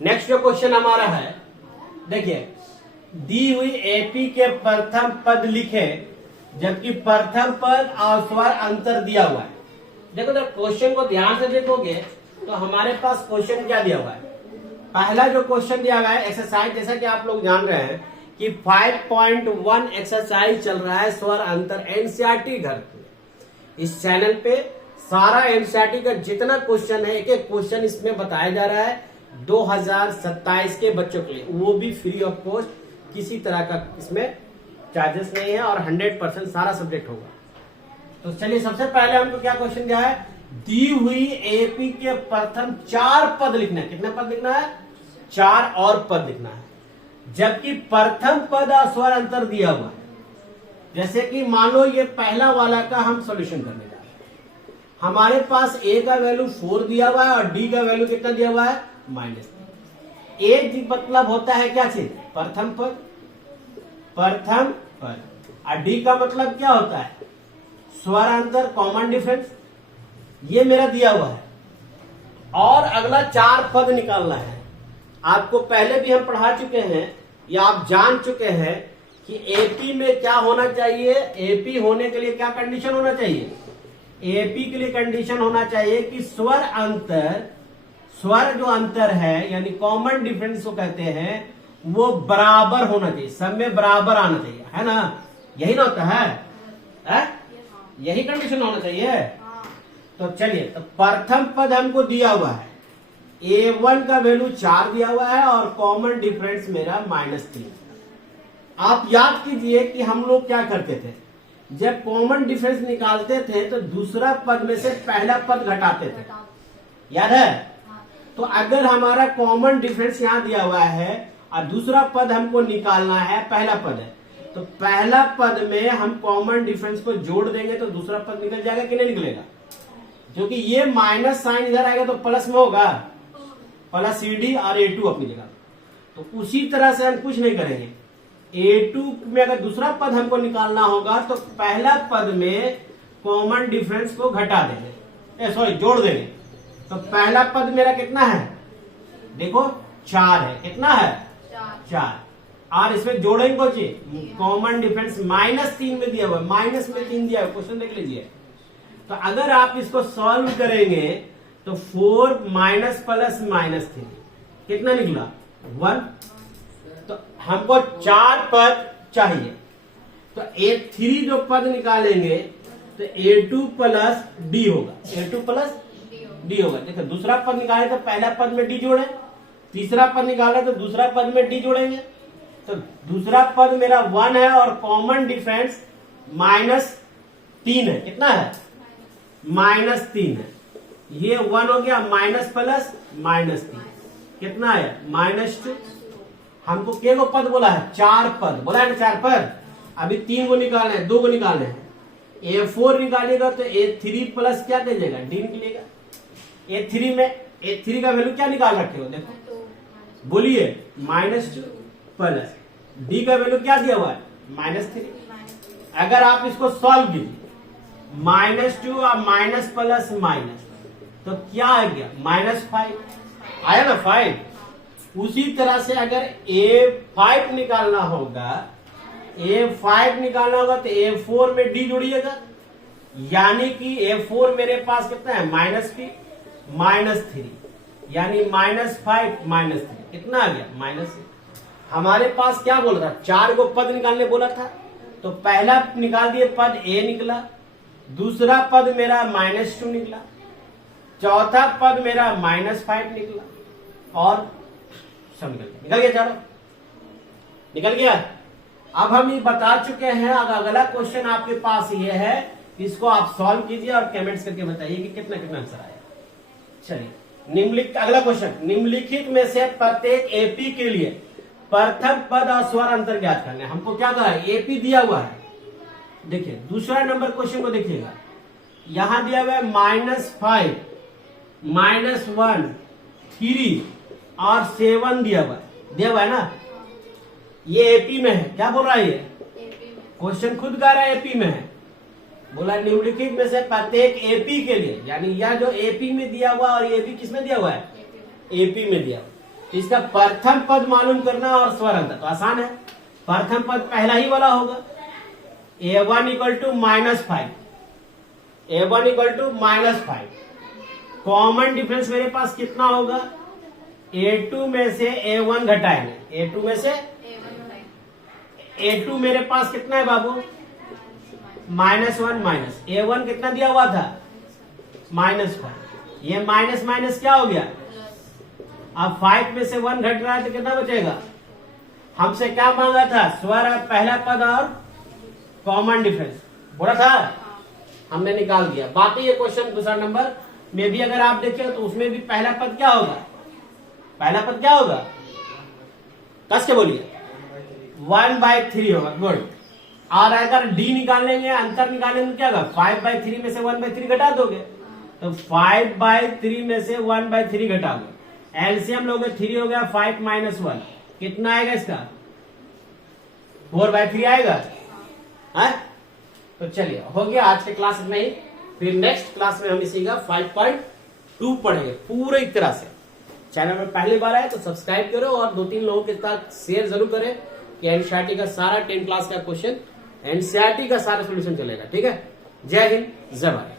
Next जो question हमारा है, देखिए दी हुई एपी के प्रथम पद लिखे जबकि प्रथम पद और स्वर अंतर दिया हुआ है। देखो जब क्वेश्चन को ध्यान से देखोगे तो हमारे पास क्वेश्चन क्या दिया हुआ है। पहला जो क्वेश्चन दिया गया है एक्सरसाइज, जैसा कि आप लोग जान रहे हैं कि 5.1 एक्सरसाइज चल रहा है स्वर अंतर एनसीईआरटी घर पे। इस चैनल पे सारा एनसीईआरटी का जितना क्वेश्चन है, एक एक क्वेश्चन इसमें बताया जा रहा है 2027 के बच्चों के लिए, वो भी फ्री ऑफ कॉस्ट, किसी तरह का इसमें चार्जेस नहीं है और 100% सारा सब्जेक्ट होगा। तो चलिए सबसे पहले हमको क्या क्वेश्चन दिया है, दी हुई एपी के प्रथम 4 पद लिखना है। कितने पद लिखना है? 4 और पद लिखना है, जबकि प्रथम पद और स्वर अंतर दिया हुआ है। जैसे कि मान लो ये पहला वाला का हम सॉल्यूशन करने जा रहे हैं, हमारे पास ए का वैल्यू 4 दिया हुआ है और डी का वैल्यू कितना दिया हुआ है? -3। ए मतलब होता है क्या चीज? प्रथम पद, प्रथम पद, और डी का मतलब क्या होता है? स्वर अंतर, कॉमन डिफरेंस। ये मेरा दिया हुआ है और अगला 4 पद निकालना है। आपको पहले भी हम पढ़ा चुके हैं या आप जान चुके हैं कि एपी में क्या होना चाहिए। एपी होने के लिए क्या कंडीशन होना चाहिए? एपी के लिए कंडीशन होना चाहिए कि स्वर अंतर, स्वर जो अंतर है यानी कॉमन डिफरेंस को कहते हैं, वो बराबर होना चाहिए, सब में बराबर आना चाहिए, है ना? यही ना होता है? यही कंडीशन होना चाहिए। तो चलिए, तो प्रथम पद हमको दिया हुआ है, A1 का वैल्यू 4 दिया हुआ है और कॉमन डिफरेंस मेरा -3। आप याद कीजिए कि हम लोग क्या करते थे, जब कॉमन डिफरेंस निकालते थे तो दूसरा पद में से पहला पद घटाते थे, याद है? तो अगर हमारा कॉमन डिफरेंस यहाँ दिया हुआ है और दूसरा पद हमको निकालना है, पहला पद है, तो पहला पद में हम कॉमन डिफरेंस को जोड़ देंगे तो दूसरा पद निकल जाएगा कि नहीं निकलेगा? क्योंकि ये माइनस साइन इधर आएगा तो प्लस में होगा, प्लस CD और A2 अपनी जगह। तो उसी तरह से हम कुछ नहीं करेंगे। A2 में अगर दूसरा पद हमको निकालना होगा तो पहला पद में कॉमन डिफरेंस को घटा देंगे, सॉरी जोड़ देंगे। तो पहला पद मेरा कितना है? देखो 4 है। कितना है? 4। और इसमें जोड़ेंगे को चाहिए कॉमन डिफरेंस -3 में दिया हुआ, माइनस में 3 दिया हुआ, क्वेश्चन देख लीजिए। तो अगर आप इसको सॉल्व करेंगे तो 4 माइनस प्लस -3 कितना निकला? 1। तो हमको 4 पद चाहिए, तो A3 जो पद निकालेंगे तो A2 प्लस D होगा, A2 प्लस D होगा। देखो दूसरा पद निकाले तो पहला पद में D जोड़े, तीसरा पद निकाले तो दूसरा पद में D जोड़ेंगे। तो दूसरा पद मेरा 1 है और कॉमन डिफरेंस -3 है। कितना है? -3 है। ये 1 हो गया, माइनस प्लस -3 कितना है? -2। हमको के को पद बोला है? 4 पद बोला है ना, 4 पद। अभी 3 को निकालना है, 2 को निकालना है। A4 निकालिएगा तो A3 प्लस क्या दीजिएगा? D निकलेगा। A3 में A3 का वैल्यू क्या निकाल रखे हो? देखो बोलिए, -2 प्लस D का वैल्यू क्या दिया हुआ है? -3। अगर आप इसको सॉल्व कीजिए, -2 और माइनस प्लस माइनस, तो क्या आ गया? -5 आया ना, 5। उसी तरह से अगर A5 निकालना होगा, A5 निकालना होगा तो A4 में D जोड़िएगा, यानी कि A4 मेरे पास कितना है? -3, यानी -5 -3 कितना आ गया? -6। हमारे पास क्या बोला था? 4 को पद निकालने बोला था, तो पहला निकाल दिए पद A निकला, दूसरा पद मेरा -2 निकला, चौथा पद मेरा -5 निकला और सब निकल गया। चलो निकल गया। अब हम ये बता चुके हैं। अब अगला क्वेश्चन आपके पास ये है, इसको आप सॉल्व कीजिए और कमेंट्स करके बताइए कि कितना कितना आंसर आया। चलिए निम्नलिखित, अगला क्वेश्चन, निम्नलिखित में से प्रत्येक एपी के लिए प्रथम पद और स्वर अंतर ज्ञात करना है। हमको क्या कहा है? एपी दिया हुआ है। देखिए दूसरा नंबर क्वेश्चन को देखिएगा, यहां दिया हुआ है -5, -1, 3 और 7 दिया हुआ है ना। ये एपी में है। क्या बोल रहा है ये क्वेश्चन? खुद कह रहा है एपी में है। बोला निम्नलिखित में से प्रत्येक एपी के लिए, यानी यह जो एपी में दिया हुआ और ये भी किसमें दिया हुआ है? एपी में दिया हुआ। इसका प्रथम पद मालूम करना और स्वर अंतर तो आसान है। प्रथम पद पहला ही वाला होगा, a1 equal to -5, a1 equal to -5। Common difference मेरे पास कितना होगा, a2 में से a1 घटाएंगे, a2 में से a2 मेरे पास कितना है बाबू, -1 माइनस a1 कितना दिया हुआ था, -5। ये माइनस माइनस क्या हो गया, अब 5 में से 1 घट रहा है तो कितना बचेगा, हमसे क्या मांगा था, स्वर पहला पद और कॉमन डिफरेंस बोला था, हमने निकाल दिया। बाकी ये क्वेश्चन दूसरा नंबर में भी अगर आप देखें तो उसमें भी पहला पद क्या होगा, पहला पद क्या होगा, कस के बोलिए, 1/3 होगा। गुड। और अगर डी निकालेंगे, अंतर निकालेंगे, क्या होगा, 5/3 में से 1/3 घटा दोगे, तो 5/3 में से 1/3 घटाओगे, एलसीएम लोगे, 3 हो गया, 5 - 1 कितना आएगा इसका, 4/3 आएगा है? तो चलिए हो गया आज के क्लास में ही, फिर नेक्स्ट क्लास में हम इसी का 5.2 पढ़ेंगे पूरी तरह से। चैनल में पहली बार आए तो सब्सक्राइब करो और 2-3 लोगों के साथ शेयर जरूर करें कि एनसीईआरटी का सारा 10 क्लास का क्वेश्चन, एनसीईआरटी का सारा सोल्यूशन चलेगा। ठीक है, जय हिंद, जय भारत।